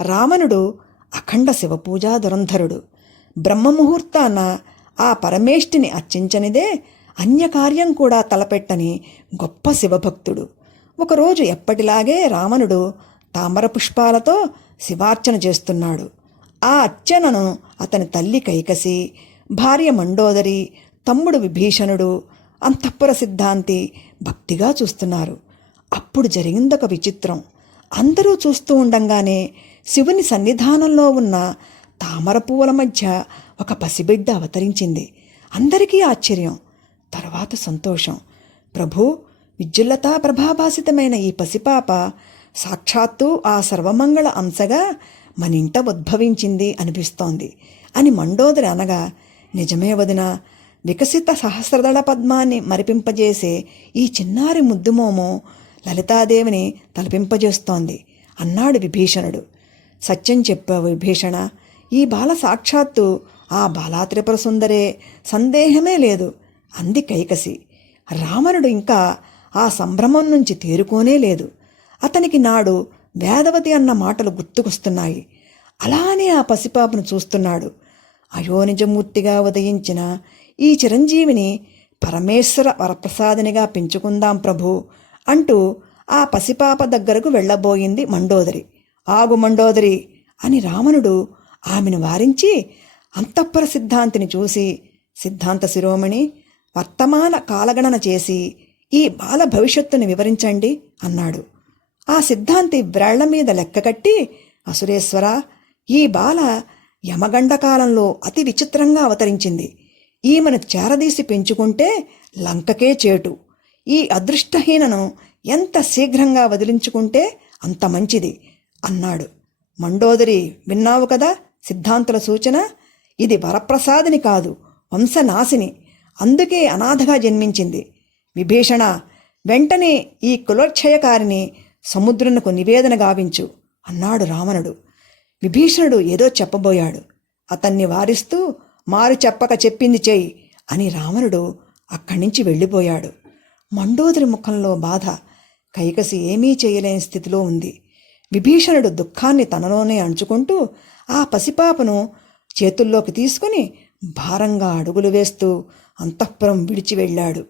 రావణుడు అఖండ శివపూజా దురంధరుడు. బ్రహ్మముహూర్తాన ఆ పరమేష్టిని అర్చించనిదే అన్యకార్యం కూడా తలపెట్టని గొప్ప శివభక్తుడు. ఒకరోజు ఎప్పటిలాగే రావణుడు తామర పుష్పాలతో శివార్చన చేస్తున్నాడు. ఆ అర్చనను అతని తల్లి కైకసి, భార్య మండోదరి, తమ్ముడు విభీషణుడు, అంతఃపుర సిద్ధాంతి భక్తిగా చూస్తున్నారు. అప్పుడు జరిగిందొక విచిత్రం. అందరూ చూస్తూ ఉండంగానే శివుని సన్నిధానంలో ఉన్న తామర పువ్వుల మధ్య ఒక పసిబిడ్డ అవతరించింది. అందరికీ ఆశ్చర్యం, తర్వాత సంతోషం. ప్రభూ, విద్యుల్లతా ప్రభాభాసితమైన ఈ పసిపాప సాక్షాత్తు ఆ సర్వమంగళ అంశగా మనింట ఉద్భవించింది అనిపిస్తోంది అని మండోదరి అనగా, నిజమే వదినా, వికసిత సహస్రదళ పద్మాన్ని మరిపింపజేసే ఈ చిన్నారి ముద్దుమోము లలితాదేవిని తలపింపజేస్తోంది అన్నాడు విభీషణుడు. సత్యం చెప్పావు విభీషణ, ఈ బాల సాక్షాత్తు ఆ బాలాత్రిపుర సుందరే, సందేహమే లేదు అంది కైకసి. రావణుడు ఇంకా ఆ సంభ్రమం నుంచి తేరుకోనే లేదు. అతనికి నాడు వేదవతి అన్న మాటలు గుర్తుకొస్తున్నాయి. అలానే ఆ పసిపాపను చూస్తున్నాడు. అయోనిజమూర్తిగా ఉదయించిన ఈ చిరంజీవిని పరమేశ్వర వరప్రసాదినిగా పెంచుకుందాం ప్రభు అంటూ ఆ పసిపాప దగ్గరకు వెళ్ళబోయింది మండోదరి. ఆగు మండోదరి అని రావణుడు ఆమెను వారించి అంతఃపుర సిద్ధాంతిని చూసి, సిద్ధాంత శిరోమణి, వర్తమాన కాలగణన చేసి ఈ బాల భవిష్యత్తుని వివరించండి అన్నాడు. ఆ సిద్ధాంతి వ్రేళ్ల మీద లెక్కకట్టి, అసురేశ్వర, ఈ బాల యమగండకాలంలో అతి విచిత్రంగా అవతరించింది. ఈమెను చేరదీసి పెంచుకుంటే లంకకే చేటు. ఈ అదృష్టహీనను ఎంత శీఘ్రంగా వదిలించుకుంటే అంత మంచిది అన్నాడు. మండోదరి, విన్నావు కదా సిద్ధాంతుల సూచన? ఇది వరప్రసాదిని కాదు, వంశనాశిని. అందుకే అనాథగా జన్మించింది. విభీషణ, వెంటనే ఈ కులోక్షయకారిని సముద్రునకు నివేదన గావించు అన్నాడు రావణుడు. విభీషణుడు ఏదో చెప్పబోయాడు. అతన్ని వారిస్తూ, మారు చెప్పక చెప్పింది చెయ్యి అని రావణుడు అక్కడి నుంచి వెళ్ళిపోయాడు. మండోదరి ముఖంలో బాధ. కైకసి ఏమీ చేయలేని స్థితిలో ఉంది. విభీషణుడు దుఃఖాన్ని తనలోనే అణుచుకుంటూ ఆ పసిపాపను చేతుల్లోకి తీసుకుని భారంగా అడుగులు వేస్తూ అంతఃపురం విడిచి వెళ్ళాడు.